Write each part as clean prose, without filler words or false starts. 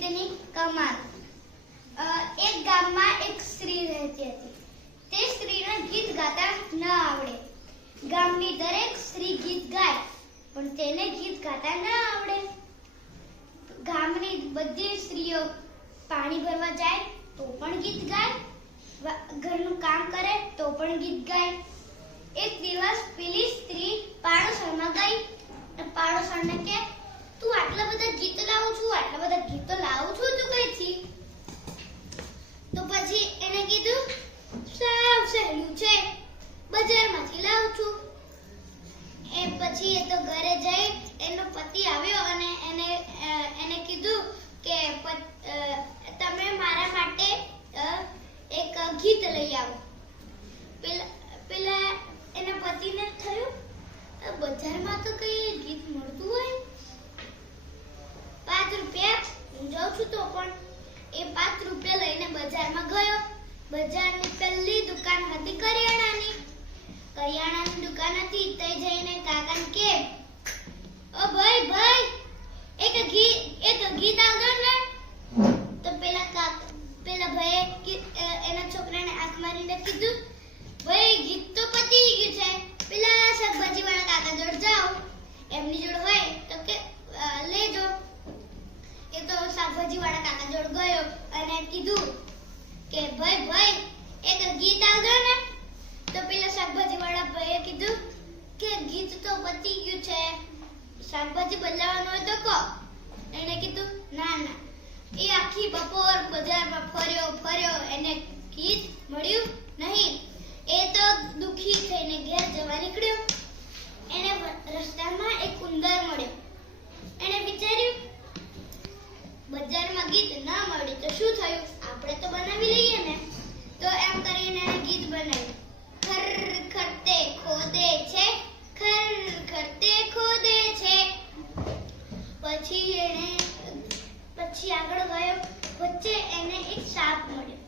ગીતની કમાલ। એક ગામમાં એક સ્ત્રી રહેતી હતી। તે સ્ત્રીને ગીત ગાતા ન આવડે। ગામની દરેક સ્ત્રી ગીત ગાય, પણ તેને ગીત ગાતા ન આવડે। ગામની બધી સ્ત્રીઓ પાણી ભરવા જાય તો પણ ગીત ગાય, ઘરનું કામ કરે તો પણ ગીત ગાય। એક દિવસ પેલી સ્ત્રી પાડોશમાં ગઈ। પાડોશને કે, તું આટલા બધા ગીત લાવું છું, આટલા બધા ગીતો લાવું છું તું કઈથી? તો પછી એને કીધું, સાવ સહેલું છે, બજારમાંથી લાવું છું। એ પછી એ તો ઘરે જઈ એનો પતિ આવ્યો અને એને કીધું કે તમે મારા માટે એક ગીત લઈ આવો। પેલા એના પતિને થયું, બજારમાં તો કઈ ગીત મળતું હોય? 5 રૂપિયા હું જાઉં છું તો પણ એ 5 રૂપિયા લઈને બજારમાં ગયો। બજારની પહેલી દુકાન હતી કરિયાણાની। કરિયાણાની દુકાન હતી તે જઈને કાકાને કે, ઓ ભાઈ એક ગીત આવડે ને? તો પેલા ભાઈએ એના છોકરાને આંખ મારીને કીધું, ભાઈ ગીત તો પતી ગયું છે, પેલા શાકભાજી વાળા કાકા જોડે જાઓ, એમની જોડે હોય તો કે લેજો। એ તો શાકભાજી વાળા કાકા જોડે ગયો અને કીધું કે ભાઈ એક ગીત આવડે ને? તો પેલા શાકભાજી વાળા ભાઈએ કીધું કે ગીત તો પતી ગયું છે, શાકભાજી બદલાવાનું હોય તો કહો। એને કીધું ના, એ આખી બપોર બજારમાં ફર્યો, એને ગીત મળ્યું નહીં। એ તો દુખી થઈને ઘેર જવા નીકળ્યો। એને રસ્તામાં એક ઉંદર મળ્યો। એને વિચાર્યું, બજારમાં ગીત ના મળ્યું તો શું થયું, આપણે તો બનાવી લઈએ ને। તો એમ કરીને એને ગીત બનાવ્યું, ખરખરતે ખોદે છે, ખરખરતે ખોદે છે। પછી આગળ ગયો, વચ્ચે એને એક સાપ મળ્યો।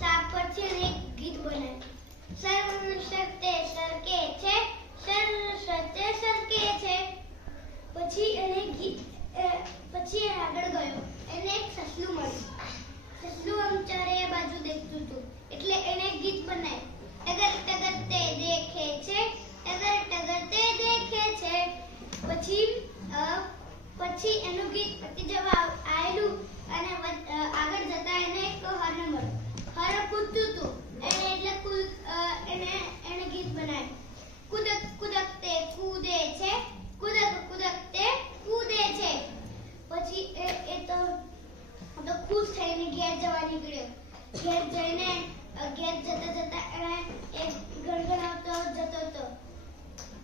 સાપ પરથી એને એક ગીત બનાવ્યું, સરસતે સરકે છે, સરસતે સરકે છે। પછી આગળ ગયો, એને એક સસલું મળ્યું। સસલું આમ ચારે બાજુ દેખતું હતું એટલે એને એક ગીત બનાવ્યું, ટગર ટગર તે દેખે છે, ટગર ટગર તે દેખે છે। પછી એનું ગીત પતી જવા આવેલું અને આગળ જતા એને એક હરણ મળ્યું। હરણ કૂદતું હતું એને ગીત બનાવ્યું, કુદક કુદક તે કૂદે છે, કુદક કુદક તે કૂદે છે। પછી એ તો ખુશ થઈને ઘેર જવા નીકળ્યો। ઘેર જતા એને એક ગણગણાવતો જતો હતો,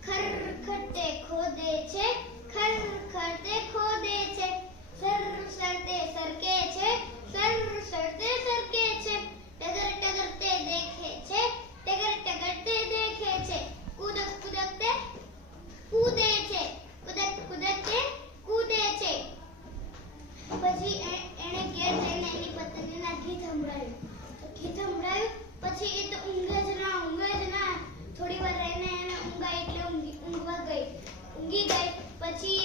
ખરખરતે ખોદે છે, ખરખરતે ખોદે છે, સરસતે સરકે છે, સરસતે સરકે છે। ટગર ટગર તે દેખે છે, ટગર ટગર તે દેખે છે, કુદક કુદક તે કૂદે છે, કુદક કુદક તે કૂદે છે। પછી એને ઘેર જઈને એની પત્નીને ગીત સંભળાવ્યું। પછી એ તો ઊંઘે જ ના। થોડી વાર રહીને એને ઊંઘ આવી એટલે ઊંઘી ગઈ। પછી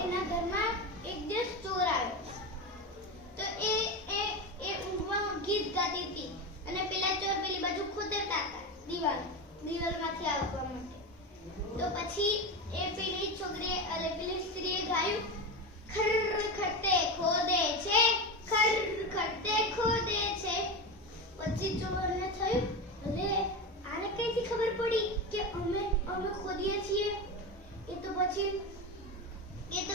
એના ઘરમાં એક દિવસ ચોર આવ્યો। તો એ ઊંઘમાં ગીત ગાતી હતી અને પેલા ચોર પેલી બાજુ ખોતરતા હતા દિવાલમાંથી આવવા માટે। તો પછી પેલી સ્ત્રીએ ગાયું, ખરખરતે ખોદે છે, ખરખરતે ખોદે છે। પછી ચોરને થયું, અરે આને કઈથી ખબર પડી કે અમે ખોદીએ છીએ? એ તો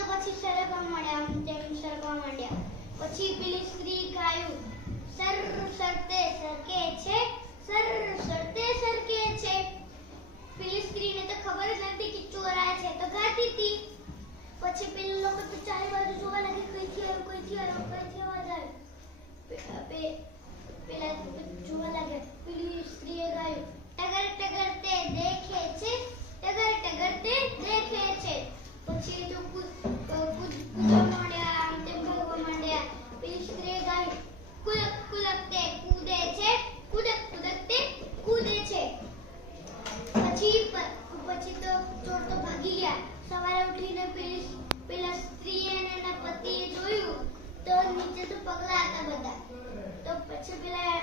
પછી સરકવા માંડ્યા। પછી પેલી સ્ત્રી ગાયું, સરસતે સરકે છે, સરસતે સરકે છે। પેલી સ્ત્રીને તો ખબર જ નથી કે ચોર આયા છે, તો ગાતી હતી। પછી પેલા લોકો તો ચારે બાજુ જોવા લાગે, કઈથી અવાજ આવે। પેલા જોવા લાગ્યા। પેલી સ્ત્રીએ ગાયું, ટગર ટગર તે દેખે છે, ટગર ટગર તે દેખે છે। પછી તો કૂદવા માંડ્યા, આમ તેમ ભાગવા માંડ્યા। પેલી સ્ત્રીએ ગાયું, કુદક કુદક તે કૂદે છે, કુદક કુદક તે કૂદે છે। પછી તો ચોર તો ભાગી ગયા। સવારે ઉઠીને પેલા સ્ત્રીએ અને એના પતિએ જોયું નીચે તો પગલા હતા બધા. તો પછી પેલા